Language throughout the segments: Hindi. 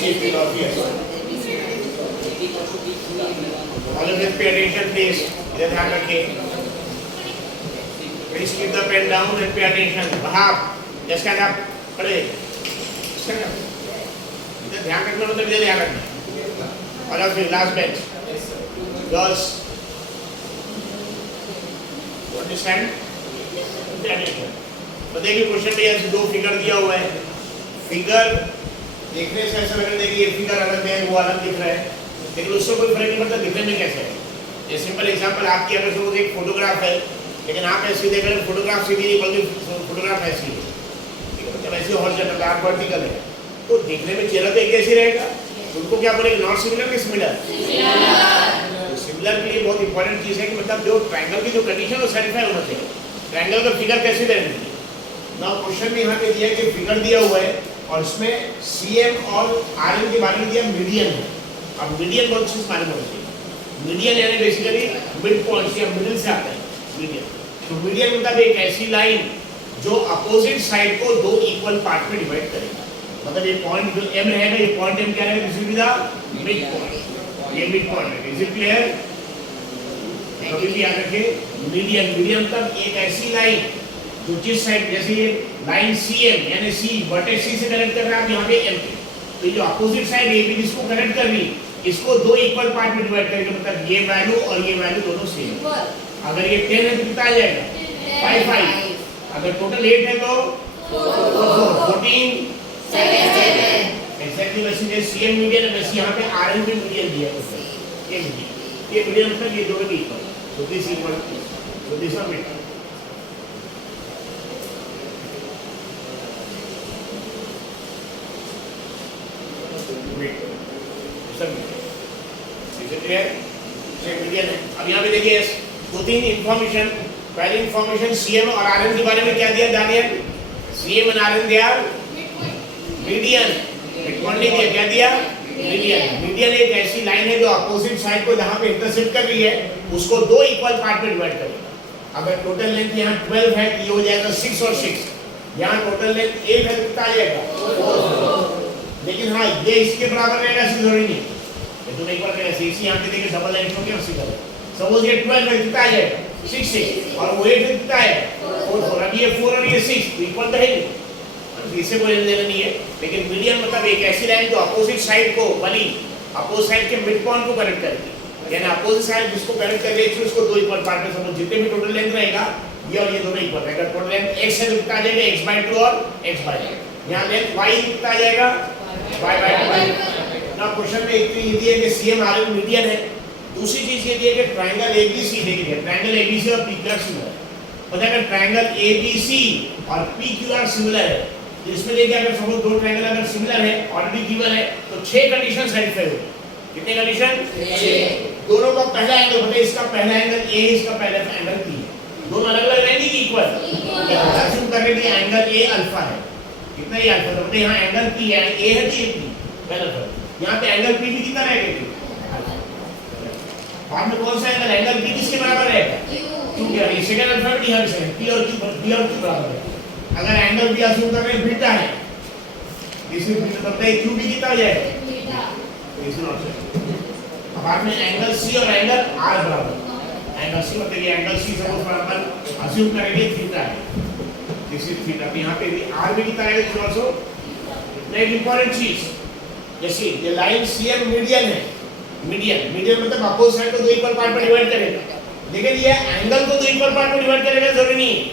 Pay attention please. इधर ध्यान रखिए. Please keep the pen down and pay attention. Bahab, just stand up. खड़े. Stand up. इधर ध्यान रखना मतलब इधर ध्यान रखना. All of you, last bench. Girls. Understand? Pay attention. तो देखिए क्वेश्चन में ऐसे दो फिगर दिया हुआ है. फिगर देखने से ऐसा लग रहा है कि ये फिगर अलग है, वो अलग दिख रहा है, लेकिन उससे कोई फर्क नहीं पड़ता दिखने में कैसे है. ये सिंपल एग्जांपल आपकी अगर सपोज एक फोटोग्राफ है, लेकिन आप ऐसे देख रहे हैं फोटोग्राफ सीधी नहीं बल्कि फोटोग्राफ ऐसी है, ठीक है, मतलब ऐसी हॉरिजॉन्टल आप वर्टिकल है, तो देखने में चेहरा तो एक जैसे रहेगा. उनको क्या बोलेंगे, नॉट सिमिलर कि सिमिलर. सिमिलर के लिए बहुत इंपॉर्टेंट चीज है कि मतलब जो ट्रायंगल की जो कंडीशन है वो सेटिस्फाई होना चाहिए. ट्रायंगल का फिगर कैसे देंगे ना, क्वेश्चन में यहाँ पे दिया है कि फिगर दिया हुआ है और इसमें CM और RM के बारे में दिया मीडियन है. अब मीडियन कौन सी मालूम होना चाहिए. मीडियन यानी बेसिकली मिड पॉइंट या मिडिल से आता है मीडियन. तो मीडियन मतलब एक ऐसी लाइन जो अपोजिट साइड को दो इक्वल पार्ट में डिवाइड करेगा. मतलब ये पॉइंट जो M रहेगा, ये पॉइंट M क्या रहेगा, this will be the mid point. ये मिड पॉइंट है. Is it clear? कभी भी याद रखिए मीडियन. मीडियन मतलब एक ऐसी लाइन जो जिस साइड, जैसे ये लाइन CM यानी C वर्टेक्स C से कनेक्ट कर रहा है, आप यहाँ पे M पे, तो जो अपोजिट साइड AB जिसको कनेक्ट कर रही, इसको दो इक्वल पार्ट में डिवाइड करेंगे. मतलब ये वैल्यू और ये वैल्यू दोनों सेम. अगर ये 10 है तो कितना आ जाएगा, 5. अगर टोटल 8 है तो 14, 7. एक्जेक्टली वैसे ये CM मीडियन है, वैसे यहाँ पे RM भी मीडियन दिया है. ये मीडियन मतलब ये दोनों इक्वल, तो दिस इक्वल तो दिस वन मीडियन. अब यहाँ पे देखिए दो तीन इंफॉर्मेशन. पहली इंफॉर्मेशन CM और RM के बारे में क्या दिया दानियल, CM और RM दिया मीडियन. मिडपॉइंट नहीं दिया, क्या दिया, मीडियन. मीडियन एक ऐसी लाइन है जो अपोजिट साइड को जहाँ पे इंटरसेक्ट कर रही है उसको दो इक्वल पार्ट में डिवाइड करेगा. अगर टोटल लेंथ यहाँ 12 है तो ये हो जाएगा 6 और 6. यहाँ टोटल लेंथ 8 है तो कितना आ जाएगा, 4. लेकिन हाँ ये इसके बराबर रहेगा ऐसी जरूरी नहीं. ये तो एक बार ऐसे इसी यहाँ पे देखिए डबल लाइन हो गया उसी तरह. सपोज ये 12 है कितना आ जाएगा, 6 और वो 8 है कितना है, 4. अब ये 4 और ये 6 तो इक्वल तो है नहीं, इससे कोई लेना नहीं है. लेकिन मीडियन मतलब एक ऐसी लाइन जो अपोजिट साइड को बनी अपोजिट साइड के मिड पॉइंट को कनेक्ट करेगी. यानी अपोजिट साइड जिसको कनेक्ट कर रही है उसको दो इक्वल पार्ट में समझो. जितने भी टोटल लेंथ रहेगा ये और ये दोनों इक्वल रहेगा. टोटल लेंथ x है तो कितना आ जाएगा, x/2 और x/2. यहाँ लेंथ y कितना आ जाएगा, y/2. ना क्वेश्चन में एक तो ये दिया कि CM RM मीडियन है. दूसरी चीज ये दिया कि ट्रायंगल ABC देखिए, ट्रायंगल ABC और PQR सिमिलर है. पता है अगर ट्रायंगल ABC और PQR सिमिलर है तो इसमें देखिए अगर सपोज दो ट्रायंगल अगर सिमिलर है ऑलरेडी गिवन है तो 6 कंडीशन सेटिस्फाई होगी. कितने कंडीशन, 6. दोनों का पहला एंगल बताइए, इसका पहला एंगल A, इसका पहला एंगल P है. दोनों अलग-अलग रहेंगे कि इक्वल. अज्यूम कर रहे हैं एंगल A अल्फा है. कितना ये अल्फा तो बताइए यहाँ एंगल P है, A है कि P पहला फर्क. यहाँ पे एंगल P भी कितना रहेगा, बाद में कौन सा एंगल P किसके बराबर रहेगा, क्योंकि ये सेकंड अल्फाबेट यहाँ पे है P और Q बराबर है. अगर एंगल भी अज्यूम कर रहे हैं बीटा है, इसी बीटा तब तक Q भी कितना हो जाएगा, बीटा. तो इस नॉट से अब बाद में एंगल C और एंगल R बराबर. एंगल C मतलब ये एंगल C सपोज बराबर अज्यूम करेंगे थीटा है, दिस इज थीटा. यहाँ पे भी R भी कितना आएगा, दिस आल्सो. नेक्स्ट इंपॉर्टेंट चीज, जैसे ये लाइन CM मीडियन है. मीडियन मतलब अपोजिट साइड को दो इक्वल पार्ट में डिवाइड करेगा. लेकिन ये एंगल को दो इक्वल पार्ट में डिवाइड करेगा जरूरी नहीं है.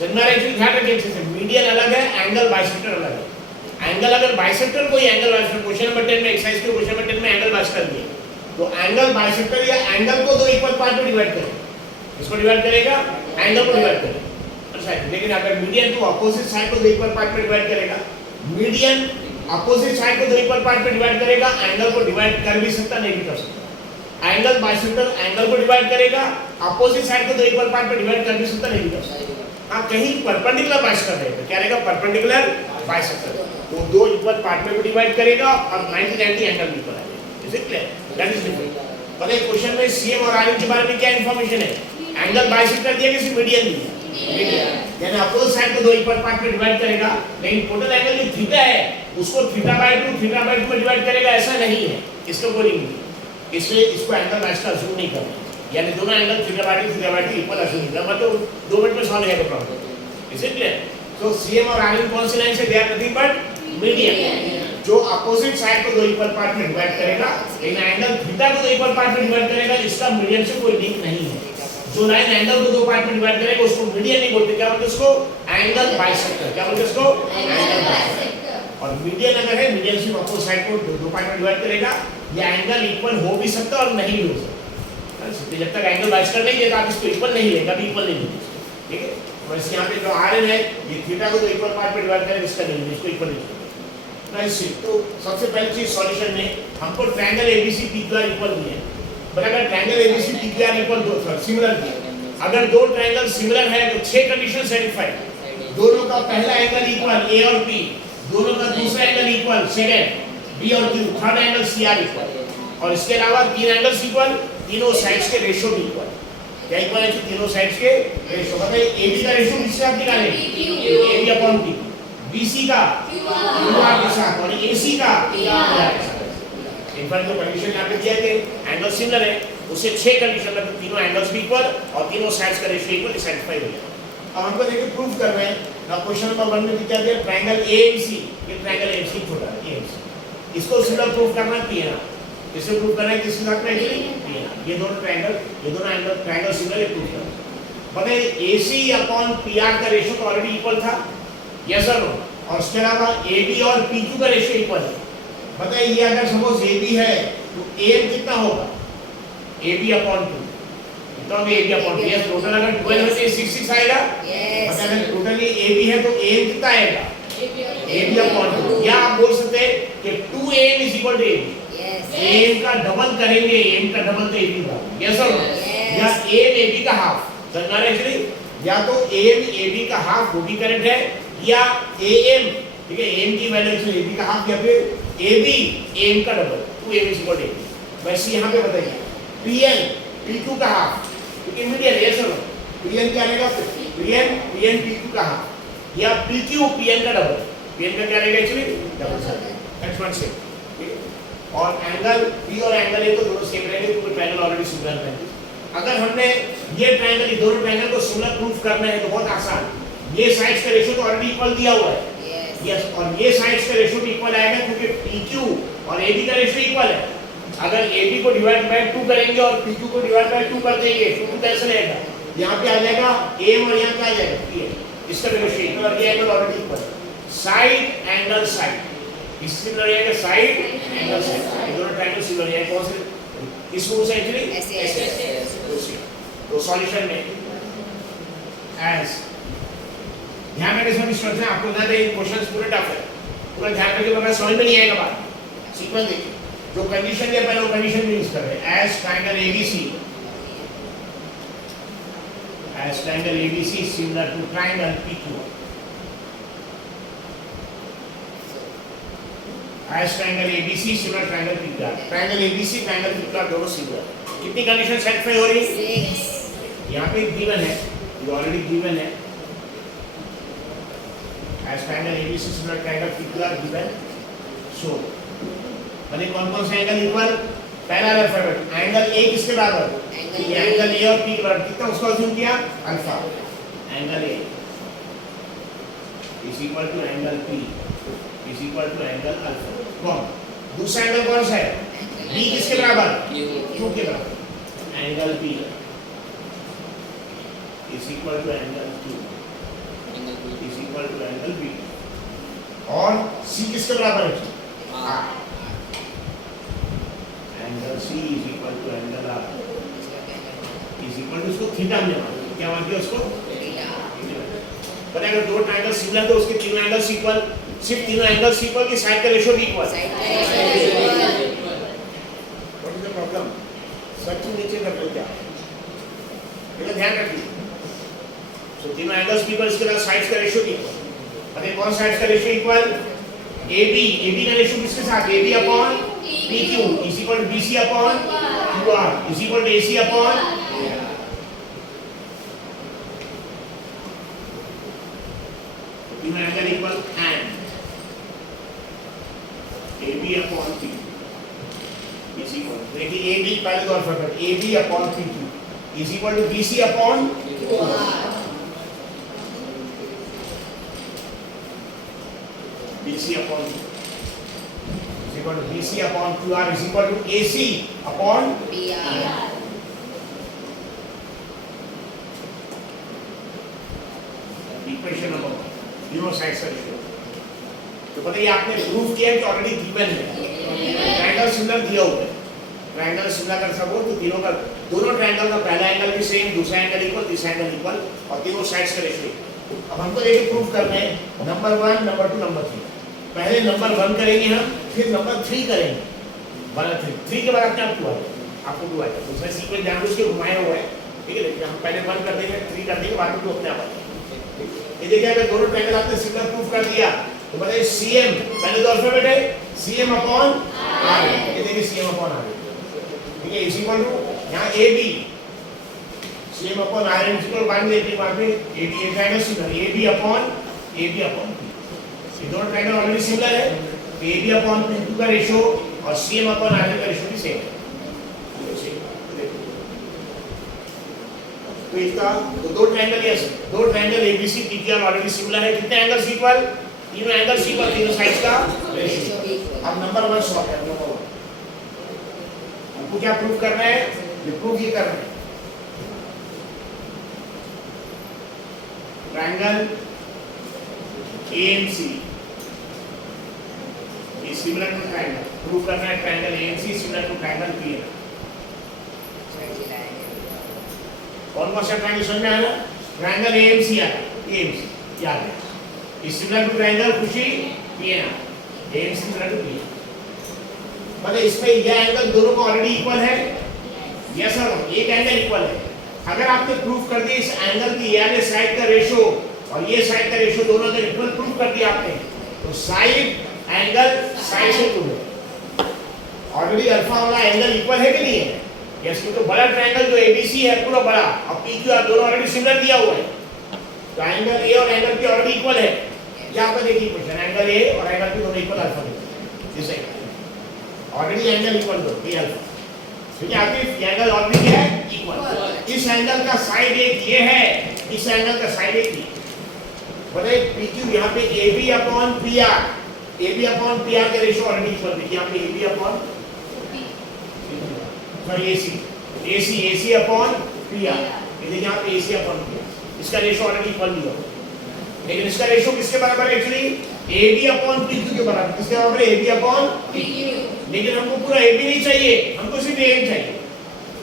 समझना एक्चुअली ध्यान रखिए अच्छे से. मीडियन अलग है, एंगल बाइसेक्टर अलग है. एंगल अगर बाइसेक्टर कोई एंगल बाइसेक्टर क्वेश्चन नंबर 10 में एक्सरसाइज के क्वेश्चन नंबर 10 में एंगल बाइसेक्टर दिया तो एंगल बाइसेक्टर या एंगल को दो इक्वल पार्ट में डिवाइड करेगा. इसको डिवाइड करेगा, एंगल को डिवाइड करेगा. अच्छा लेकिन अगर मीडियन को अपोजिट साइड को दो इक्वल पार्ट में डिवाइड करेगा, मीडियन अपोजिट साइड को दो इक्वल पार्ट में डिवाइड करेगा, एंगल को डिवाइड कर भी सकता नहीं भी कर सकता. एंगल बाइसेक्टर एंगल को डिवाइड करेगा, अपोजिट साइड को दो इक्वल पार्ट में डिवाइड कर भी सकता नहीं भी कर सकता. हाँ कहीं परपेंडिकुलर बाइसेक्टर रहेगा, क्या रहेगा, परपेंडिकुलर बाइसेक्टर. वो दो इक्वल पार्ट में भी डिवाइड करेगा और 90-90 एंगल भी बनाएगा. Is it clear, that is different. पता है क्वेश्चन में CM और RM के बारे में क्या इंफॉर्मेशन है, एंगल बाइसेक्टर दिया कि सिर्फ मीडियन दिया. यानी अपोजिट साइड को दो इक्वल पार्ट में डिवाइड करेगा, लेकिन टोटल एंगल जो थीटा है उसको थीटा बाय 2 में डिवाइड करेगा, ऐसा नहीं है, इसको बोलेंगे, इसलिए इसको एंगल मैच का अज्यूम नहीं करना, यानी दोनों angle theta by 2 equal assume करना, मतलब 2 मिनट में सॉल्व है problem. Is it clear? So CM और आरएम कौन सी लाइन से, they are nothing but median, जो अपोजिट साइड को दो इक्वल पार्ट में डिवाइड करेगा, लेकिन एंगल थीटा को दो इक्वल पार्ट में डिवाइड करेगा, इसका मीडियन से कोई लिंक नहीं है। जो लाइन एंगल को दो पार्ट में डिवाइड करेगा उसको मीडियन नहीं बोलते, क्या बोलते उसको, एंगल बाइसेक्टर, क्या बोलते उसको, एंगल बाइसेक्टर। और मीडियन अगर है, मीडियन सिर्फ अपोजिट साइड को दो पार्ट में डिवाइड करेगा, या एंगल इक्वल हो भी सकता है और नहीं भी हो सकता, जब तक एंगल बाइसेक्टर नहीं देगा आप इसको इक्वल नहीं लेगा, कभी इक्वल नहीं लेंगे, ठीक है। और यहाँ पे जो आरएन है ये थीटा को तो इक्वल पार्ट में डिवाइड करेगा, इसका नहीं, इसको इक्वल नहीं। तो सबसे पहली चीज सॉल्यूशन में हमको ट्रायंगल एबीसी पीक्यूआर इक्वल दिए हैं, बट अगर triangle ABC PQR equal similar दिए, अगर दो ट्रायंगल सिमिलर है तो 6 कंडीशन सेटिस्फाइड, दोनों का पहला एंगल इक्वल ए और पी, दोनों का दूसरा एंगल इक्वल, सेकंड बी और Q, third angle C R equal, और इसके अलावा तीन एंगल्स इक्वल, तीनों साइड्स के रेशियो भी इक्वल, क्या इक्वल है, तीनों साइड्स के रेशियो, मतलब एबी का रेशियो किससे आप निकालेंगे, एबी अपॉन पी, बीसी का क्यूआर के साथ, और एसी का पीआर के साथ। इन पर जो कंडीशन यहाँ पे दिया है एंगल सिमिलर है, उससे 6 कंडीशन मतलब तीनों एंगल्स भी इक्वल और तीनों साइड्स का रेशियो इक्वल सेटिस्फाई हो गया। अब हमको देखिए प्रूव कर रहे हैं, ना क्वेश्चन नंबर 1 में क्या दिया, ट्रायंगल एएमसी, ये ट्रायंगल एएमसी छोटा है एएमसी, इसको सिमिलर प्रूव करना है पीएनआर, इसे प्रूव करना है किसके साथ में, पीएनआर, ये दोनों ट्रायंगल, ये दोनों एंगल ट्रायंगल सिमिलर है, प्रूव करना है। बताइए एसी अपॉन पीआर का रेशियो तो ऑलरेडी इक्वल था, यस और नो, और उसके अलावा AB और PQ का रेशियो इक्वल है। बताइए ये अगर सपोज AB है तो AM कितना होगा, AB अपॉन 2, कितना होगा AB अपॉन 2, यस टोटल अगर 12 में से 66 आएगा, यस अगर टोटली AB है तो AM कितना आएगा, AB अपॉन 2, या आप बोल सकते हैं कि 2AM is equal to AB, yes AM का डबल करेंगे, AM का डबल तो AB होगा, यस और नो, या AM AB का हाफ, समझना है एक्चुअली, या तो AM AB का हाफ वो भी करेक्ट है, या AM, ठीक है, AM की वैल्यू से AB का हाफ, या फिर AB AM का double, 2AM is equal to AB। वैसे यहाँ पे बताइए PN P2 का हाफ, क्योंकि मीडियन है, सर PN क्या रहेगा, PN P2 का हाफ, या PQ PN का डबल, PN का क्या रहेगा actually double, sir that's one same, ठीक है। और एंगल P और एंगल A तो दोनों सेम रहेंगे क्योंकि ट्रायंगल ऑलरेडी सिमिलर है। अगर हमने ये ट्रायंगल, ये दोनों ट्रायंगल को सिमिलर प्रूफ करना है तो बहुत आसान, ये साइड्स का रेशियो तो ऑलरेडी इक्वल दिया हुआ है, यस, और ये साइड्स का रेशियो भी इक्वल आएगा क्योंकि PQ और AB का रेशियो इक्वल है। अगर AB को डिवाइड बाय 2 करेंगे और PQ को डिवाइड बाय 2 कर देंगे तो कैसे रहेगा, यहाँ पे आ जाएगा AM और यहाँ पे आ जाएगा PM, इसका रेशियो इक्वल और ये angle already equal, side angle side, इससे सिमिलर रहेगा, साइड एंगल साइड, ये दोनों ट्रायंगल सिमिलर है, कौन से इस रूल से एक्चुअली ऐसे। तो सॉल्यूशन में एज ध्यान रखिए, इसमें इंस्ट्रक्शन आपको बता दें, क्वेश्चंस पूरे टफ है, पूरा ध्यान रखिए वरना समझ में नहीं आएगा बात। सीक्वेंस देखिए, जो कंडीशन दिया पहले वो कंडीशन भी यूज कर रहे हैं, as triangle ABC, as triangle ABC similar to triangle PQ, as triangle ABC similar triangle PQ, triangle ABC triangle PQ दोनों सिमिलर, कितनी कंडीशन सेटिस्फाई हो रही है, यहाँ पे गिवन है, ये ऑलरेडी गिवन है, as triangle ABC similar triangle PQ are given, so बने कौन-कौन से एंगल इक्वल, पहला अल्फाबेट एंगल A किसके बराबर, एंगल A और P के बराबर, कितना उसको अज्यूम किया, alpha, angle A is equal to angle P is equal to angle alpha, कौन दूसरा एंगल कौन सा है, B किसके बराबर, Q के बराबर, angle P is equal to angle Q is equal to angle B, और C किसके बराबर है, R, angle C is equal to angle R is equal to, उसको थीटा में मानो, क्या मान दिया उसको थीटा, पर अगर दो ट्रायंगल सिमिलर तो उसके तीनों एंगल्स इक्वल, सिर्फ तीनों एंगल्स इक्वल की साइड का रेशियो भी equal, what is the problem, सब चीज नीचे कर लो क्या, ये ध्यान रखिए, सो तीनों एंगल्स इक्वल, इसके बाद साइड्स का रेशियो इक्वल, मतलब कौन साइड्स का रेशियो इक्वल, AB का रेशियो किसके साथ, AB upon PQ is equal to BC upon QR is equal to AC upon तीनों angle equal, and AB upon PQ is equal, देखिए AB पहले तो alphabet AB upon PQ is equal to BC upon BC upon is equal to BC upon QR is equal to AC upon PR. Equation number 1 तीनों साइड से रेशियो। तो बताइए आपने प्रूव किया कि ऑलरेडी गिवन है, ट्रायंगल सिमिलर दिया हुआ है, ट्रायंगल सिमिलर कर सको तो तीनों का दोनों ट्रायंगल का पहला एंगल भी सेम, दूसरा एंगल इक्वल, तीसरा एंगल इक्वल और तीनों साइड्स का रेशियो। अब हमको देखिए प्रूव करना है नंबर 1, नंबर 2, नंबर 3। पहले नंबर 1 करेंगे हम, फिर नंबर 3 करेंगे। 3 के बाद अपने आप 2 आएगा, आपको 2 आएगा, उसमें सीक्वेंस जानबूझ के घुमाया हुआ है, ठीक है। लेकिन हम पहले 1 कर देंगे, 3 कर देंगे, बाद में 2 अपने आप आएगा। ये देखिए अगर दोनों ट्रायंगल आपने सिमिलर प्रूफ कर दिया तो बताइए CM पहले तो अल्फाबेट है CM अपॉन R, ये देखिए CM अपॉन R, ठीक है, इज इक्वल टू यहां AB CM upon R is equal 1 देते बाद में AB ये triangle similar AB upon P, ये दोनों ट्रायंगल ऑलरेडी सिमिलर है, तो AB अपॉन P2 का रेशियो और CM अपॉन R का रेशियो भी सेम है। तो इसका दो ट्रायंगल यस, दो triangle ABC PQR already similar है, कितने एंगल्स इक्वल, तीनों एंगल्स इक्वल, तीनों साइड्स का रेशियो। अब नंबर 1 सॉल्व करें, नंबर 1 हमको क्या प्रूव करना है, ये प्रूव ये करना है triangle AMC is similar to triangle, prove करना है triangle AMC similar to triangle PN। कौन कौन सा ट्रायंगल समझ में आया? ट्रायंगल AMC आया, AMC याद है, is similar to triangle Khushi PN, AMC similar to PN। मतलब इसमें ये एंगल दोनों का ऑलरेडी इक्वल है, यस और नो, एक एंगल इक्वल है। अगर आपने प्रूफ कर दिया इस एंगल की ये वाले साइड का रेशियो और ये साइड का रेशियो दोनों अगर इक्वल प्रूफ कर दिया आपने, तो साइड एंगल साइड से प्रूव है। ऑलरेडी अल्फा वाला एंगल इक्वल है कि नहीं है? यस, तो बड़ा ट्रायंगल जो ABC है पूरा बड़ा और PQR दोनों ऑलरेडी सिमिलर दिया हुआ है, तो एंगल A और एंगल P ऑलरेडी इक्वल है। यहां पर देखिए क्वेश्चन, एंगल A और एंगल P दोनों इक्वल अल्फा है, जैसे ऑलरेडी एंगल इक्वल दो P अल्फा, क्योंकि आपके एंगल ऑलरेडी क्या है इक्वल। इस एंगल का साइड एक ये है, इस एंगल का साइड एक ये, बताइए PQ यहां पे AB upon PR, AB upon PR का रेशियो ऑलरेडी इक्वल है, यहां पे AB upon AC upon PR, ये यहाँ पे AC अपॉन PR, इसका रेशियो ऑलरेडी इक्वल दिया, लेकिन इसका रेशियो किसके बराबर है एक्चुअली? AB अपॉन PQ के बराबर। किसके बराबर है? AB upon PQ। लेकिन हमको पूरा AB नहीं चाहिए, हमको सिर्फ AM चाहिए।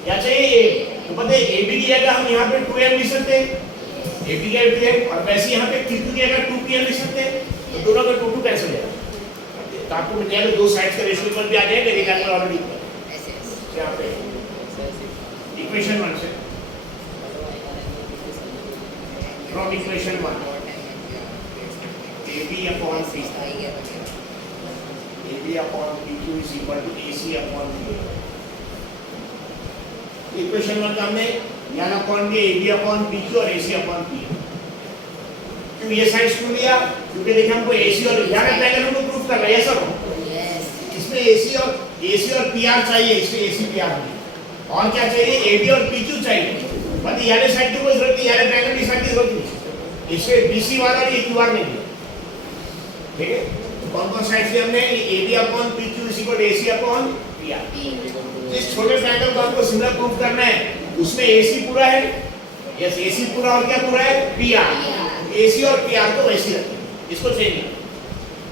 क्या चाहिए? A। तो पता है AB की जगह हम यहाँ पे 2M लिख सकते हैं, AB का 2M, और वैसे यहाँ पे PQ की जगह 2PM लिख सकते हैं, तो दोनों का 2 कैंसिल हो जाएगा, तो आपको मिल जाएगा दो साइड्स का रेशियो इक्वल भी आ जाएगा, लेकिन एंगल ऑलरेडी इक्वल है। यहाँ पे इक्वेशन 1 से from equation 1 AB upon PQ is equal to AC upon PQ। Equation 1 का हमने यहाँ अपॉन दिया AB अपॉन PQ और AC अपॉन PQ। क्यों ये साइड क्यों लिया? क्योंकि देखिए हमको AC और यहाँ ट्रायंगल हमको प्रूफ करना है, सर इसमें AC और PR चाहिए, इसमें AC PR नहीं, और क्या चाहिए? AB और PQ चाहिए। मतलब यारे साइड की कोई जरूरत नहीं, यारे ट्रायंगल की साइड की जरूरत नहीं, इसमें BC वाला और AQ वाला नहीं है, ठीक है। कौन कौन साइड से हमने AB upon PQ is equal to AC upon PR। इस छोटे ट्रायंगल को आपको सिमिलर प्रूफ करना है, उसमें AC पूरा है, यस AC पूरा और क्या पूरा है? PR। AC और PR को वैसे रखें, इसको चेंज नहीं।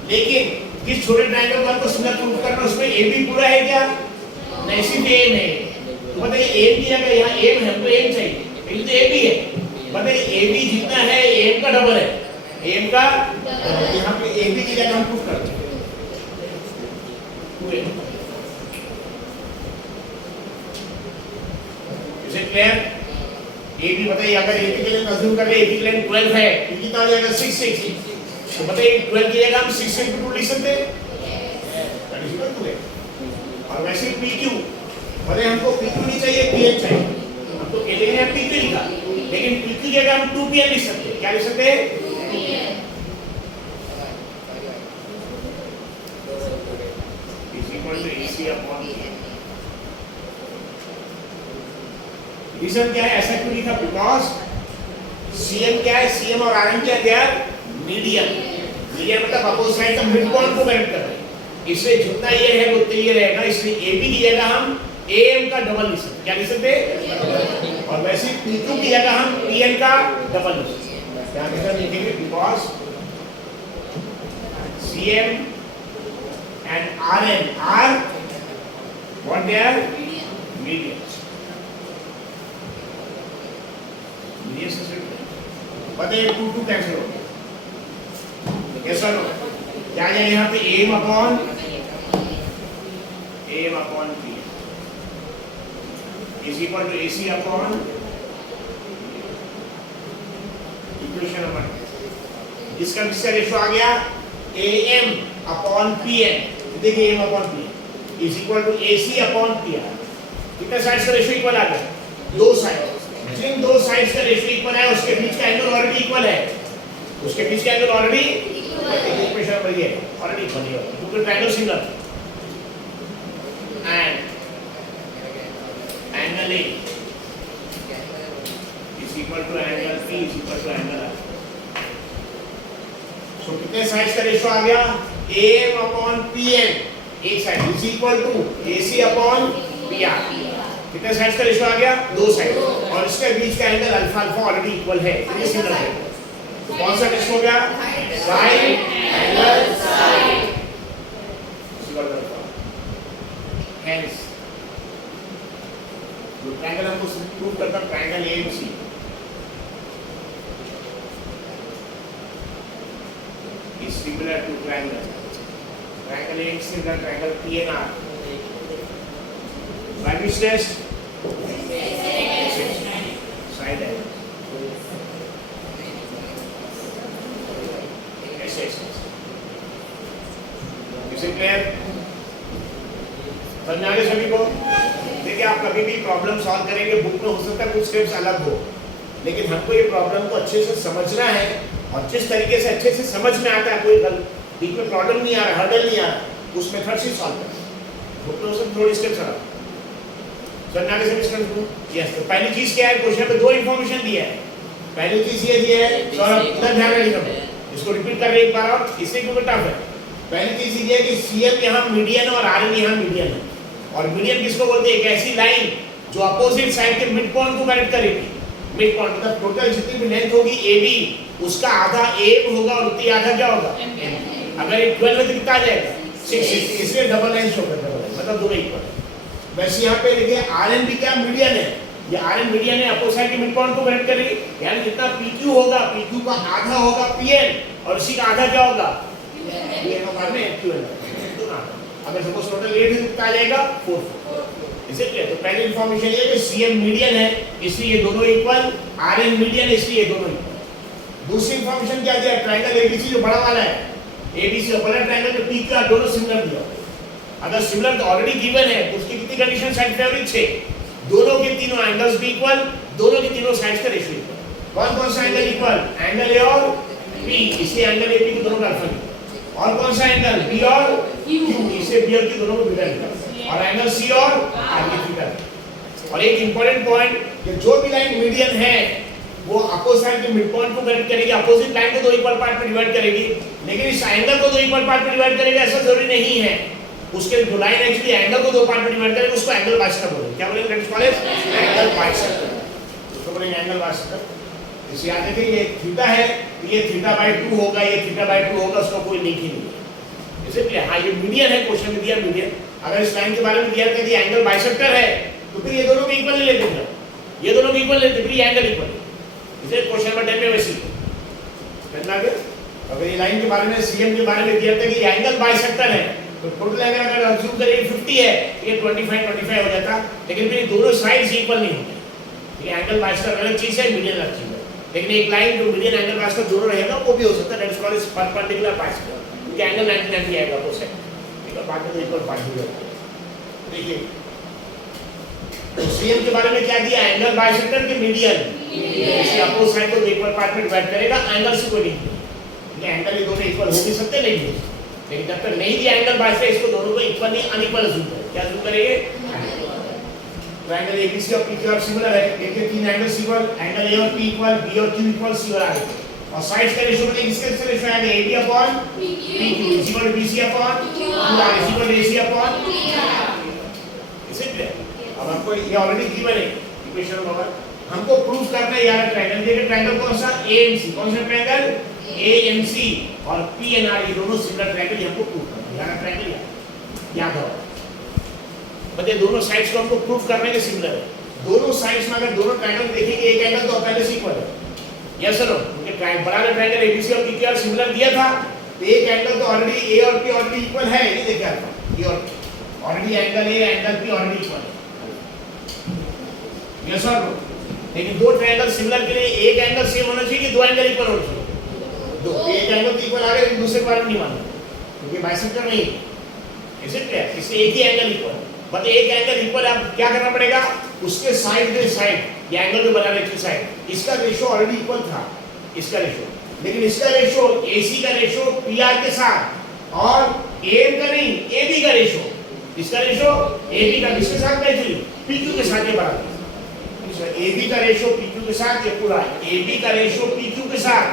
लेकिन इस छोटे ट्रायंगल को आपको सिमिलर प्रूफ करना, उसमें AB पूरा है क्या? नहीं, सिर्फ AM है। तो बताइए AM की जगह यहाँ AM है, हमको AM चाहिए, लेकिन तो AB है। बताइए AB जितना है AM का डबल है, AM का यहाँ पे AB की जगह हम प्रूफ करते हैं 2AM। इसे क्लियर? AB बताइए, अगर AB के लिए अज्यूम कर ले AB के लिए 12 है, तो कितना आ जाएगा? 6 6। तो बताइए 12 की जगह हम 6 into 2 लिख सकते हैं, और वैसे PQ बताइए हमको PQ नहीं चाहिए, PN चाहिए, हमको कहते हैं PQ लिखा, लेकिन PQ की जगह हम 2PN लिख सकते हैं। क्या लिख सकते हैं? Equal to AC upon reason क्या है ऐसा क्यों लिखा? बिकॉज CM क्या है? CM और RM क्या है? मीडियन। मीडियन मतलब अपोजिट साइड का मिड पॉइंट को कनेक्ट कर रहे हैं, इसलिए जितना ये है उतना ये रहेगा, इसलिए AB की जगह हम AM का डबल लिख सकते। क्या लिख सकते? और वैसे P2 की जगह हम PN का डबल लिख सकते। क्या कैसे लिखेंगे? Because CM and RM are what they are? Medians. Medians is written. बताइए 2 कैंसिल हो गया, कैसा लो? क्या जाए यहाँ पे? AM upon P is equal to AC upon equation number, इसका किसका रेशो आ गया? AM upon PN। देखिए AM upon PN is equal to AC upon PR। कितने साइड्स का रेशो इक्वल आ गया? दो साइड। जिन दो साइड्स का रेशो इक्वल है उसके बीच का एंगल ऑलरेडी इक्वल है, उसके बीच का एंगल ऑलरेडी इक्वेशन नंबर ये ऑलरेडी इक्वल है, क्योंकि triangle similar and angle A is equal to angle P is equal to angle R। तो कितने साइड्स का रेशो आ गया? AM अपॉन PN एक side is equal to AC upon PR। कितने साइड्स का रेशो आ गया? दो साइड, और इसके बीच का angle alpha alpha already equal है, ये सिमिलर है। तो कौन सा रेशो हो गया? Sine angle sine equal to alpha. Hence जो ट्रायंगल हमको प्रूव करता है triangle AMC is similar to triangle AMC similar to triangle PNR by which test? Side angle इसे क्लियर समझ आ गए सभी को? देखिए आप कभी भी प्रॉब्लम सॉल्व करेंगे, बुक में हो सकता है कुछ स्टेप्स अलग हो, लेकिन हमको ये प्रॉब्लम को अच्छे से समझना है, और जिस तरीके से अच्छे से समझ में आता है, कोई बीच में प्रॉब्लम नहीं आ रहा, हर्डल नहीं आ रहा, उस मेथड से सॉल्व करें। बुक में हो सकता थोड़ी स्टेप्स अलग समझना के सब। यस, तो पहली चीज क्या है? क्वेश्चन में दो इंफॉर्मेशन दिया है। पहली चीज ये दिया है, सौरभ इधर ध्यान रखिएगा, इसको रिपीट कर रहे एक बार और, इससे क्योंकि टफ है। पहली चीज ये है कि CM यहाँ मीडियन और RM यहाँ मीडियन है, और मीडियन किसको बोलते हैं? एक ऐसी लाइन जो अपोजिट साइड के मिड पॉइंट को कनेक्ट करेगी। मिड पॉइंट मतलब टोटल जितनी भी लेंथ होगी AB, उसका आधा AM होगा और उतनी आधा क्या होगा? अगर ये 12 में कितना आ जाएगा? 6, इसलिए डबल लाइन शो करता है, मतलब दोनों इक्वल है। वैसे यहाँ पे देखिए RM भी क्या मीडियन है, ये RM मीडियन है, अपोजिट साइड के मिड पॉइंट को कनेक्ट करेगी, यानी जितना PQ होगा, PQ का आधा होगा PN, और इसी का आधा क्या होगा? PN का बाद में QN। अगर सपोज टोटल 8 कितना आ जाएगा? 4। इसे क्या? तो पहली इंफॉर्मेशन ये है कि CM मीडियन है, इसलिए ये दोनों इक्वल, RM मीडियन है, इसलिए ये दोनों इक्वल। दूसरी इंफॉर्मेशन क्या दिया? ट्रायंगल ABC जो बड़ा वाला है, ABC का बड़ा ट्रायंगल में PQ दोनों सिमिलर दिया। अगर सिमिलर तो ऑलरेडी गिवन है, तो उसकी कितनी कंडीशन सेटिस्फाई? 6। दोनों के तीनों एंगल्स भी इक्वल, दोनों के तीनों साइड्स का रेशियो इक्वल। कौन कौन सा एंगल इक्वल? एंगल A और P, इसलिए एंगल AP के दोनों का अल्फा इक्वल। और कौन सा एंगल? B और Q, इससे B और Q दोनों को बीटा इक्वल। और एंगल C और R ये थीटा। और एक इंपॉर्टेंट पॉइंट कि जो भी लाइन मीडियन है वो अपोजिट साइड के मिड पॉइंट को कनेक्ट करेगी, अपोजिट लाइन को दो इक्वल पार्ट में डिवाइड करेगी, लेकिन इस एंगल को दो इक्वल पार्ट में डिवाइड करेगी ऐसा जरूरी नहीं है। उसके जो लाइन एक्चुअली एंगल को दो पार्ट में डिवाइड करेगी, उसको एंगल बाइसेक्टर बोलेंगे। क्या बोलेंगे फ्रेंड्स? कॉलेज एंगल बाइसेक्टर, उसको बोलेंगे एंगल बाइसेक्टर। इसे याद रखिए, ये थीटा है, ये θ/2 होगा, ये θ/2 होगा, उसका कोई लिंक ही नहीं है। इसलिए हाँ ये मीडियन है, क्वेश्चन में दिया मीडियन। अगर इस लाइन के बारे में दिया कि एंगल बाइसेक्टर है, तो फिर ये दोनों को इक्वल ले लेते हैं, ये दोनों को इक्वल लेते, फिर ये एंगल इक्वल है। इसे क्वेश्चन नंबर 10 में वैसे ही करना है। अगर ये लाइन के बारे में, CM के बारे में दिया था कि एंगल बाइसेक्टर है, तो टोटल एंगल अगर अज्यूम करें 50 है, ये 25 हो जाता, लेकिन फिर दोनों साइड्स इक्वल नहीं होते। ये एंगल बाइसेक्टर अलग चीज है, मीडियन अलग चीज है। लेकिन एक लाइन जो मीडियन एंगल बाइसेक्टर दोनों रहेगा वो भी हो सकता है, that is called perpendicular bisector, क्योंकि एंगल 90 आएगा वो सेट, ठीक है, बाकी तो इक्वल पार्ट हो जाएगा। देखिए तो CM के बारे में क्या दिया? एंगल बाइसेक्टर के मीडियन, इसलिए अपोजिट साइड को इक्वल पार्ट में डिवाइड करेगा, एंगल से कोई नहीं, ये एंगल ये दोनों इक्वल हो भी सकते नहीं हो। लेकिन जब तक नहीं दिया एंगल बाइसेक्ट, इसको दोनों को इक्वली अनइक्वल अज्यूम करें। क्या अज्यूम करेंगे? ट्रायंगल एबीसी और पीक्यूआर सिमिलर है, देखिए तीन एंगल्स इक्वल, एंगल ए और पी इक्वल, बी और क्यू इक्वल, सी और आर इक्वल। और साइड्स का रेशियो मतलब किसके रेशियो आएगा? AB upon PQ is equal to BC upon QR is equal to AC upon PR. इसे क्लियर? अब हमको ये ऑलरेडी गिवन है इक्वेशन नंबर, हमको प्रूव करना है यार ट्रायंगल। देखिए ट्रायंगल कौन सा? एएमसी। कौन सा ट्रायंगल? एएमसी और पीएनआर, ये दोनों सिमिलर ट्रायंगल हमको प्रूव करना है। यार ट्रायंगल याद हो, मतलब दोनों साइड्स को हमको प्रूव करने के सिमिलर है। दोनों साइड्स में अगर दोनों ट्रायंगल देखेंगे, एक एंगल तो पहले से इक्वल है, यस सर, क्योंकि बड़ा ट्रायंगल एबीसी और पीक्यूआर सिमिलर दिया था, तो एक एंगल तो ऑलरेडी ए और पी ऑलरेडी इक्वल है, ये देखिए आपका ए और P already, angle A angle P already equal है, यस सर। लेकिन दो ट्रायंगल सिमिलर के लिए एक एंगल सेम होना चाहिए कि दो एंगल इक्वल होना चाहिए? दो। एक एंगल तो इक्वल आ गया, लेकिन दूसरे बारे में नहीं मानना, क्योंकि बाइसेक्टर नहीं है, इसे क्लियर? इससे एक ही एंगल इक्वल है, बट एक एंगल इक्वल है, अब क्या करना पड़ेगा? उसके साइड के साइड, ये एंगल जो बना रहे साइड, इसका रेशियो ऑलरेडी इक्वल था, इसका रेशियो, लेकिन इसका रेशियो एसी का रेशियो पीआर के साथ और एम का नहीं, एबी का रेशियो, इसका रेशियो एबी का किसके साथ में? एक्चुअली पीक्यू के साथ, ये बराबर एबी का रेशियो पीक्यू के साथ, ये पूरा एबी का रेशियो पीक्यू के साथ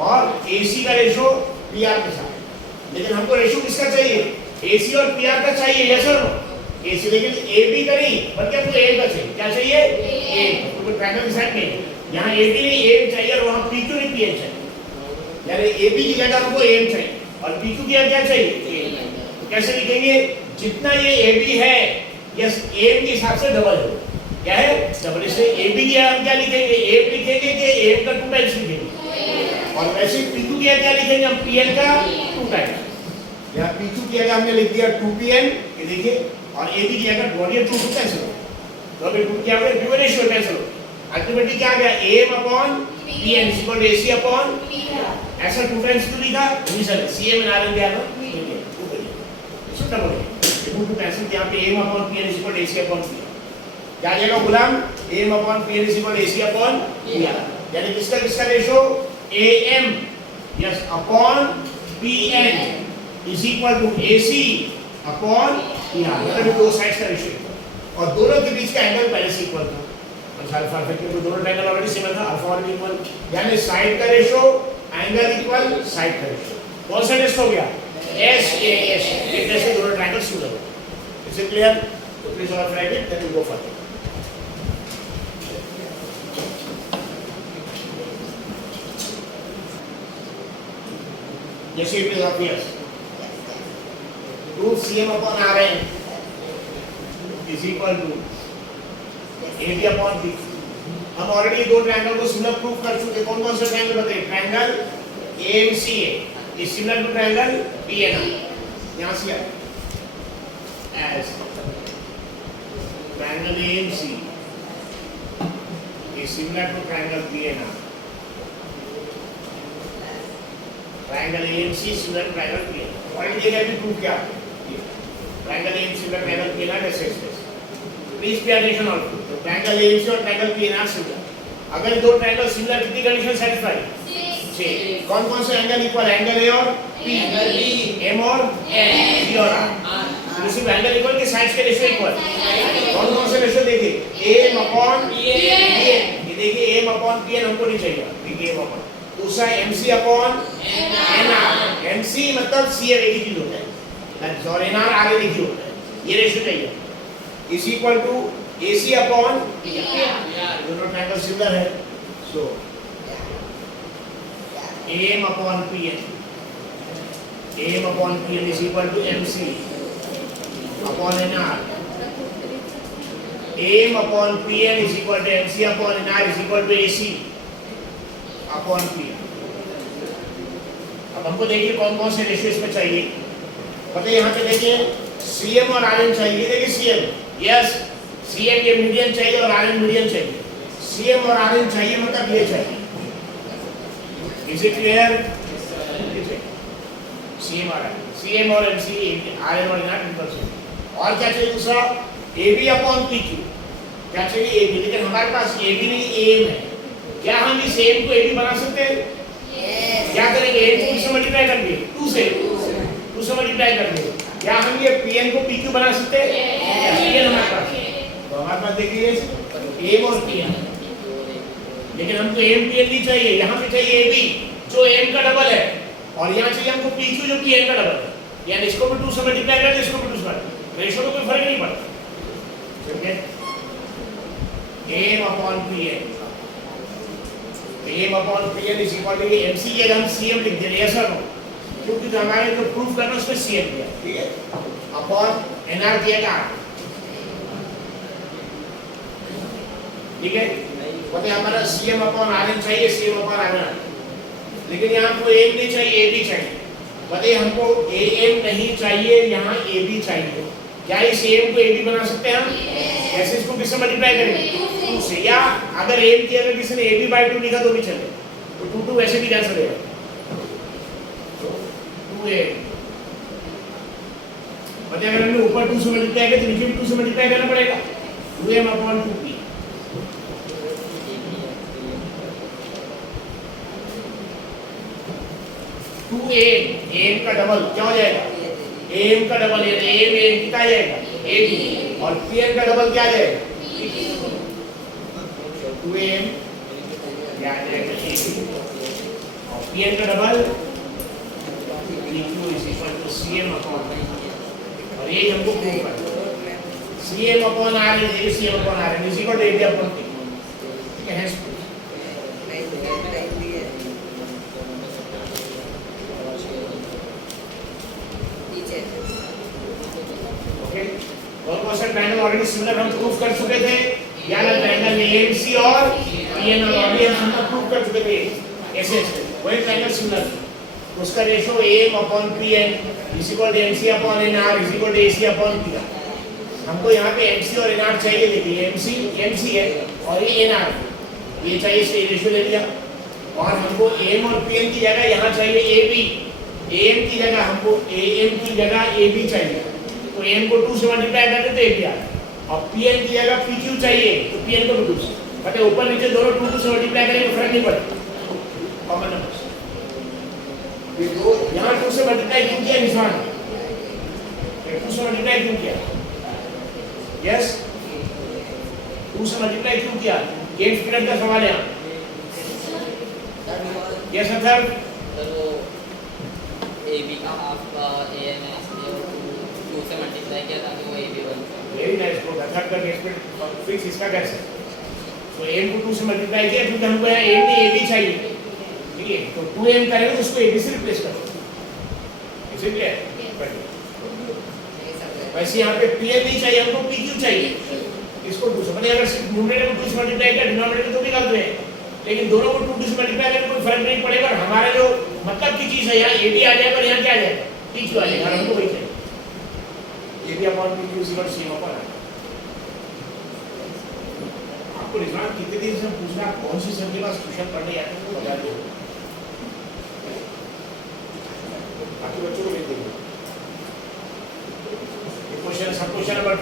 और एसी का रेशियो पीआर के साथ। लेकिन हमको रेशियो किसका चाहिए? एसी और पीआर का चाहिए, यस और नो? एसी, लेकिन एबी का नहीं, बल्कि हमको एम का चाहिए। क्या चाहिए? एम, क्योंकि ट्रायंगल के साथ में यहाँ एबी नहीं एम चाहिए और वहाँ पीक्यू नहीं पीएम चाहिए, यानी एबी की जगह हमको एम चाहिए और पीक्यू की जगह क्या चाहिए? एम। तो कैसे लिखेंगे? जितना ये एबी है, यस, एम के हिसाब से डबल है, क्या है? डबल। इससे एबी की हम क्या लिखेंगे? एम लिखेंगे कि एम का 2 टाइम्स लिखेंगे, और वैसे पीक्यू की क्या लिखेंगे? हम पीएन का 2 टाइम्स। यहाँ पीक्यू की जगह हमने लिख दिया 2pn, ये देखिए, और एबी की जगह 2 कैंसिल हो, तो अभी 2 क्या हो गया? ड्यू रेशियो कैंसिल हो, अल्टीमेटली क्या आ गया? M upon PN is equal to AC upon PR. ऐसा 2 टाइम्स क्यों लिखा? नहीं सर, सीएम एंड आरएन दिया ना, इसको डबल है, ये 2 कैंसिल, यहाँ पे M upon PN is equal to AC upon PR. क्या आ जाएगा Ghulam? M upon PN is equal to AC upon PR, यानी किसका ratio? M, yes, upon PN is equal to AC upon PR, मतलब दो साइड्स का रेशियो, और दोनों के बीच का एंगल पहले से इक्वल था, और अल्फा क्योंकि दोनों ट्रायंगल ऑलरेडी सिमिलर था, अल्फा ऑलरेडी इक्वल, यानी साइड का रेशियो एंगल इक्वल साइड का रेशियो। कौन सा टेस्ट हो गया? एस ए एस, ये टेस्ट से दोनों ट्रायंगल सिमिलर हो गए। Is it clear? तो please all write it, then we go further. जैसे it is obvious, root CM upon Rn is equal to AB upon PQ। हम ऑलरेडी दो ट्रायंगल को सिमिलर प्रूव कर चुके। कौन कौन से ट्रायंगल बताइए? Triangle AMCA is similar to triangle PNR, यहाँ से as triangle AMC is similar to triangle PNR, triangle AMC is similar to triangle PNR। Point ये भी प्रूव किया triangle AMC similar triangle PNR ऐसे प्लीज पे अटेंशन ऑल। तो ट्रायंगल AMC और ट्रायंगल PNR सिमिलर। अगर दो ट्रायंगल सिमिलर कितनी कंडीशन सेटिस्फाई? 6। कौन कौन से एंगल इक्वल? एंगल A और P, M और N, C और R। तो सिर्फ एंगल इक्वल के साइड्स के रेशियो इक्वल। कौन कौन से रेशियो देखिए? M अपॉन Pn, ये देखिए M अपॉन Pn हमको नहीं चाहिए, देखिए M अपॉन। दूसरा MC अपॉन NR, MC मतलब CM एक ही चीज होता है, और NR आगे लिखी होता है, ये रेशियो चाहिए। Is equal to AC upon PR, दोनों ट्रायंगल सिमिलर है, so AM upon Pn, AM upon Pn is equal to MC upon NR, AM upon Pn is equal to MC upon NR is equal to AC upon Pn। अब हमको देखिए कौन कौन से रेशियो इसमें चाहिए। बताइए, यहाँ पे देखिए CM और Rn चाहिए। देखिए CM, यस, CM ये मीडियन चाहिए और Rn मीडियन चाहिए। CM और Rn चाहिए मतलब ये चाहिए। Is it clear? CM और Rn, CM और MC, Rn और NR इक्वल चाहिए। और क्या चाहिए दूसरा? AB अपॉन PQ, क्या चाहिए? AB, लेकिन हमारे पास AB नहीं AM है। क्या हम इस AM को AB बना सकते हैं? क्या करेंगे? AM को किससे मल्टीप्लाई करेंगे? 2 से से मल्टीप्लाई कर देंगे। क्या हम ये Pn को PQ बना सकते हैं? Pn हमारे पास, तो हमारे पास देखिए m और Pn, लेकिन हमको m Pn नहीं चाहिए, यहाँ पे चाहिए AB जो m का डबल है, और यहाँ चाहिए हमको PQ जो Pn का डबल है। यानी इसको भी 2 से मल्टीप्लाई कर दे, इसको भी 2 से मल्टीप्लाई, रेशियो में कोई फर्क नहीं पड़ता, ठीक है। m upon Pn, m upon Pn is equal to MC के हम Cm लिख देंगे, ऐसा नो, क्योंकि जो हमारे जो प्रूफ करना उसमें Cm दिया, ठीक है, अपॉन NR दिया था, ठीक है। बताइए हमारा Cm upon Rn चाहिए, Cm upon Rn, लेकिन यहाँ हमको AM नहीं चाहिए, AB चाहिए। बताइए हमको AM नहीं चाहिए, यहाँ AB चाहिए, क्या इस AM को AB बना सकते हैं हम? कैसे इसको किससे मल्टीप्लाई करेंगे? 2 से, या अगर AM की अगर किसी ने AB/2 लिखा तो भी चले, तो 2 वैसे भी कैंसिल हो जाएगा, 2AM। बताइए अगर हमने ऊपर 2 से मल्टीप्लाई किया तो नीचे भी 2 से मल्टीप्लाई करना पड़ेगा, 2M upon 2P। 2AM, AM का डबल क्या हो जाएगा? AM का डबल, यानी AM कितना आ जाएगा? AB, और Pn का डबल क्या आ जाएगा? 2AM क्या आ जाएगा? AB, और Pn का double PQ is equal to Cm upon, और ये हमको प्रूव करना है, Cm upon Rn is Cm upon Rn is equal to AB upon P, ठीक है। ट्रायंगल ऑलरेडी सिमिलर हम प्रूफ कर चुके थे, या ना ट्रायंगल AMC और PN ऑलरेडी हम प्रूफ कर चुके थे, ऐसे वही ट्रायंगल सिमिलर, उसका ratio AM upon PN is equal to MC upon NR is equal to AC upon PR। हमको यहाँ पे MC और NR चाहिए, देखिए MC है और ये NR, ये चाहिए, इसलिए रेशियो ले लिया, और हमको AM और PN की जगह यहाँ चाहिए AB, AM की जगह हमको AM की जगह AB चाहिए, तो m को 2 से मल्टीप्लाई करके तो AB आ गया, और Pn की जगह PQ चाहिए तो Pn को 2 से, मतलब ऊपर नीचे दोनों 2 से मल्टीप्लाई करेंगे तो फर्क नहीं पड़ेगा, कॉमन नंबर ये दो यहाँ 2 से मल्टीप्लाई क्यों किया निशान, 2 से मल्टीप्लाई क्यों किया? यस, 2 से मल्टीप्लाई क्यों किया? गेट पीरियड का सवाल है, यस सर। AB का हाफ AN है, इसलिए 2 से मल्टीप्लाई किया ताकि वो AB बन जाए। वेरी नाइस, तो मेथड का गेट पीरियड फिक्स इसका कैसे? तो m को 2 से मल्टीप्लाई किया क्योंकि हमको यहाँ m नहीं AB चाहिए, ठीक है, तो 2m करेंगे तो उसको AB से रिप्लेस करो, इसलिए वैसे यहाँ पे Pn नहीं चाहिए, हमको PQ चाहिए, इसको 2 से, मतलब अगर सिर्फ न्यूमरेटर को 2 से मल्टीप्लाई किया डिनोमिनेटर तो भी कर दे, लेकिन दोनों को 2 से मल्टीप्लाई करें कोई फर्क नहीं पड़ेगा, हमारा जो मतलब की चीज है यहाँ AB आ जाएगा और यहाँ क्या आ जाएगा? PQ आ जाएगा, हमको वही चाहिए, AB upon PQ is equal to Cm upon R। आपको रिजल्ट कितने दिन से पूछना कौन सी सर के पास ट्यूशन पढ़ने जाते हैं वो बता दो, बाकी बच्चों को भेज देंगे। ये क्वेश्चन सब क्वेश्चन नंबर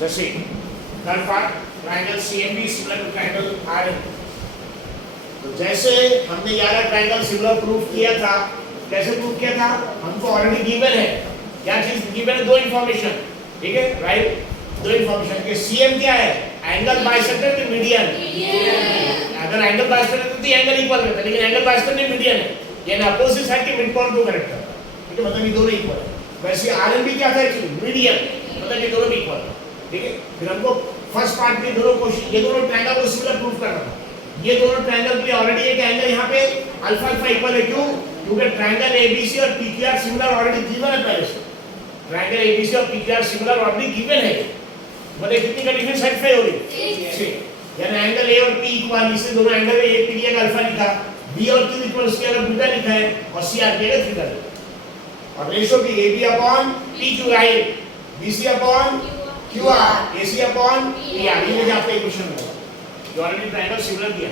जैसे third part triangle CMB similar to triangle RN। तो जैसे हमने यार ट्रायंगल सिमिलर प्रूफ किया था, कैसे प्रूफ किया था? हमको ऑलरेडी गिवन है, क्या चीज गिवन है? 2 इंफॉर्मेशन, ठीक है, राइट, 2 इंफॉर्मेशन के CM क्या है? एंगल बाइसेक्टर विद मीडियन, अगर एंगल बाइसेक्टर तो एंगल इक्वल रहता है, लेकिन एंगल बाइसेक्टर में मीडियन है, यानी अपोजिट साइड के मिड पॉइंट को करेक्ट करता है, ठीक है, मतलब ये दोनों इक्वल है। वैसे RN भी क्या था? मीडियन, मतलब ये दोनों इक्वल है, ठीक है। फिर हमको फर्स्ट पार्ट में दोनों क्वेश्चन, ये दोनों ट्रायंगल को सिमिलर प्रूफ करना था, ये दोनों ट्रायंगल के लिए ऑलरेडी एक एंगल यहाँ पे अल्फा अल्फा इक्वल है, क्यों? क्योंकि ट्रायंगल ABC और PQR सिमिलर ऑलरेडी गिवन है पहले से, ट्रायंगल ABC और PQR सिमिलर ऑलरेडी गिवन है, मतलब कितनी कंडीशन सेटिस्फाई हो रही है, यानी एंगल A और P इक्वल, इससे दोनों एंगल में A P का अल्फा लिखा, B और Q इक्वल उसके अगर बीटा लिखा है, और C R P का थीटा, और रेशियो भी AB upon PQ right, BC upon QR, AC upon PR, ये मुझे आपका इक्वेशन होगा जो ऑलरेडी ट्रायंगल सिमिलर दिया,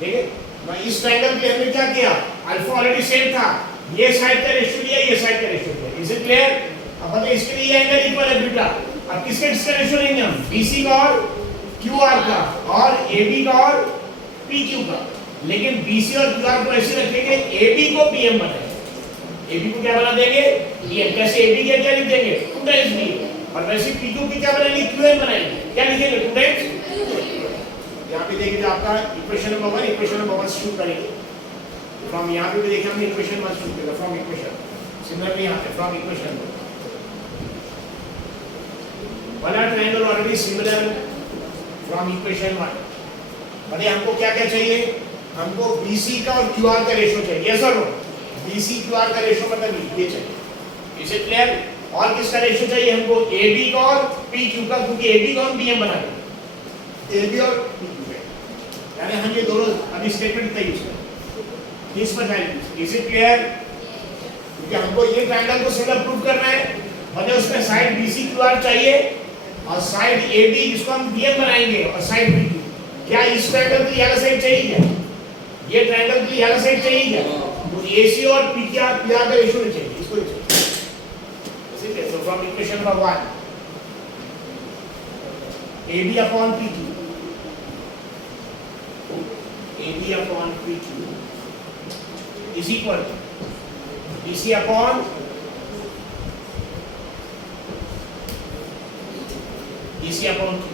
ठीक है। मैं इस ट्रायंगल के हमने क्या किया? अल्फा ऑलरेडी सेम था, ये साइड का रेशियो लिया, ये साइड का रेशियो लिया, इज इट क्लियर? अब मतलब इसके लिए ये एंगल इक्वल है बीटा, अब किसका रेशियो लेंगे हम? BC का और क्यू आर का और ए बी का और पी क्यू का, लेकिन बी सी और क्यू आर को ऐसे रखेंगे, ए बी को पी एम बनाएंगे। ए बी को क्या बना देंगे? P M. कैसे? ए बी क्या लिख देंगे? 2 टाइम्स बी, और वैसे पी क्यू की क्या बनाएंगे? क्यू एम बनाएंगे। क्या लिखेंगे? 2 टाइम्स। यहाँ पे देखिए आपका इक्वेशन नंबर 1, इक्वेशन नंबर 1 शुरू करेंगे फ्रॉम, यहाँ पे भी देखिए हमने इक्वेशन 1 शुरू किया फ्रॉम इक्वेशन, सिमिलरली यहाँ पे from equation 1 are triangle already similar from equation 1। अरे हमको क्या क्या चाहिए? हमको BC का और QR का रेशो चाहिए, यस और नो? BC QR का रेशो मतलब ये चाहिए। Is it clear? और किसका रेशो चाहिए हमको? AB का और PQ का, क्योंकि AB को हम PM बना देंगे, AB और PQ का, यानी हम ये दोनों अभी स्टेटमेंट तय यूज करेंगे इस पर वैल्यू। Is it clear? क्योंकि हमको ये ट्रायंगल को सिमिलर प्रूव करना है, मतलब उसमें साइड BC QR चाहिए और साइड AB जिसको हम PM बनाएंगे, और साइड PQ। क्या इस ट्रायंगल की वाला साइड चाहिए क्या? ये ट्रायंगल की वाला साइड चाहिए क्या? तो AC और PQ का रेशो नहीं चाहिए, इसको नहीं चाहिए। ठीक है, तो from equation number 1 AB upon PQ, AB upon PQ is equal to BC upon BC upon Q।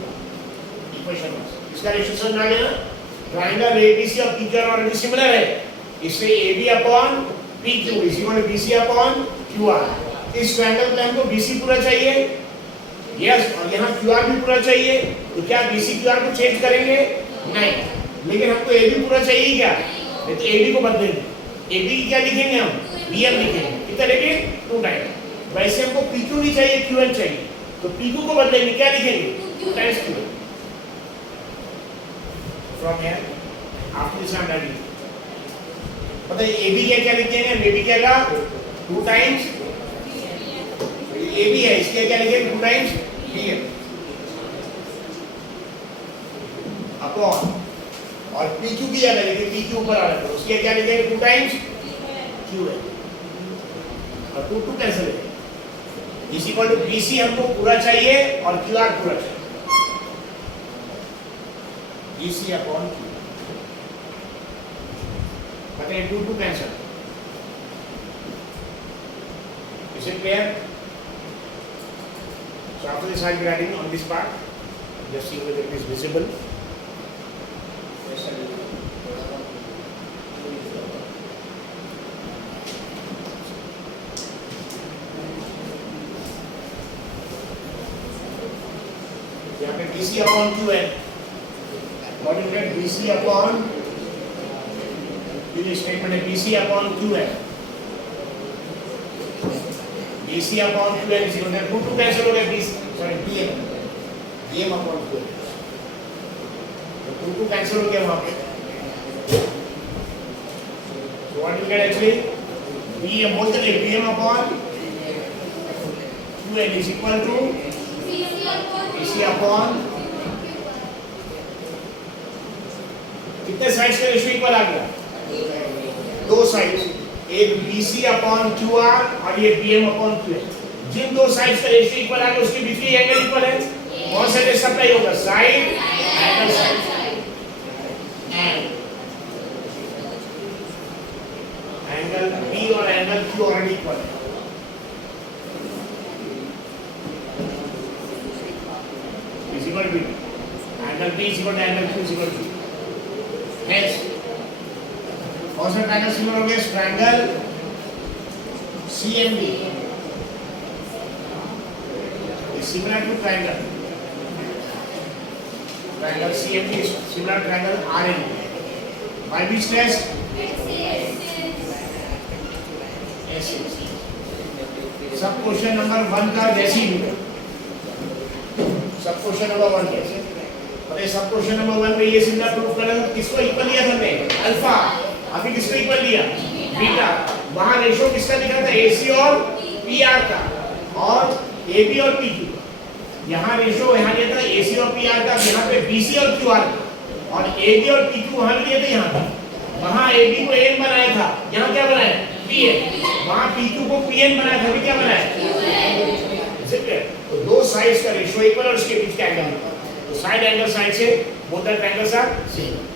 Equation 1 इसका रेशो समझ आ गया ना? ट्रायंगल ABC और PQ ऑलरेडी सिमिलर है, इसलिए AB upon PQ is equal to BC upon QR। इस ट्रायंगल में हमको BC पूरा चाहिए, यस, और यहाँ QR भी पूरा चाहिए, तो क्या BC QR को चेंज करेंगे? नहीं। लेकिन हमको AB पूरा चाहिए क्या? नहीं, तो AB को बदलेंगे। AB की क्या लिखेंगे हम? BM लिखेंगे। कितना लिखेंगे? 2 टाइम्स। वैसे हमको PQ नहीं चाहिए, QN चाहिए, तो PQ को बदलेंगे, क्या लिखेंगे? 2 times QN। From here, after this I'm ready. बताइए AB क्या लिखेंगे? AB क्या का 2 टाइम्स AB है, इसके क्या लिखेंगे? 2 टाइम्स BM अपॉन, और PQ की जगह लिखेंगे, PQ ऊपर आ रहा है, उसके क्या लिखेंगे? 2 टाइम्स QN, और 2 कैंसिल है। इस इक्वल टू BC हमको पूरा चाहिए और QR पूरा चाहिए, BC अपॉन Q। बताइए 2 cancel. Is it clear? So after this I will be writing on this part. Just see whether it is visible. यहाँ पे BC अपॉन Q है, what is that? BC upon, ये स्टेटमेंट है BC अपॉन Q है, BC अपॉन Q है, इसी को 2 कैंसिल हो गया, BM अपॉन Q, तो 2 कैंसिल हो गया वहाँ पे। So what you get actually? BM बोलते हैं BM upon QN is equal to BC upon, कितने साइड्स का रेशियो इक्वल आ गया? 2 साइड्स, एक BC अपॉन QR और ये BM अपॉन QN। जिन 2 साइड्स का रेशियो इक्वल आ गया उसके बीच की एंगल इक्वल है, कौन सा रेशियो अप्लाई होगा? Side angle side, angle B और एंगल Q ऑलरेडी इक्वल है। is equal to angle B is equal to angle Q is equal to, hence कौन सा ट्रायंगल सिमिलर हो गया? Triangle CMD is similar to triangle CMD is similar to triangle RND by which test? सब क्वेश्चन नंबर 1 का जैसी भी, सब क्वेश्चन नंबर 1 कैसे, और ये सब क्वेश्चन नंबर 1 में ये सिमिलर प्रूफ करना है, किसको इक्वल लिया हमने? अल्फा। अभी किसको इक्वल लिया? बीटा। वहां रेशो किसका लिखा था? AC और PR का, और AB और PQ। यहाँ रेशो यहाँ लिया था AC और PR का, यहाँ पे BC और QR का, और AB और PQ वहां लिए थे यहाँ पे। वहां AB को N बनाया था, यहाँ क्या बनाया? PN। वहां PQ को PN बनाया था, अभी क्या बनाया? तो 2 साइड्स का रेशियो इक्वल और उसके बीच का एंगल, तो side angle side से both the triangles are same.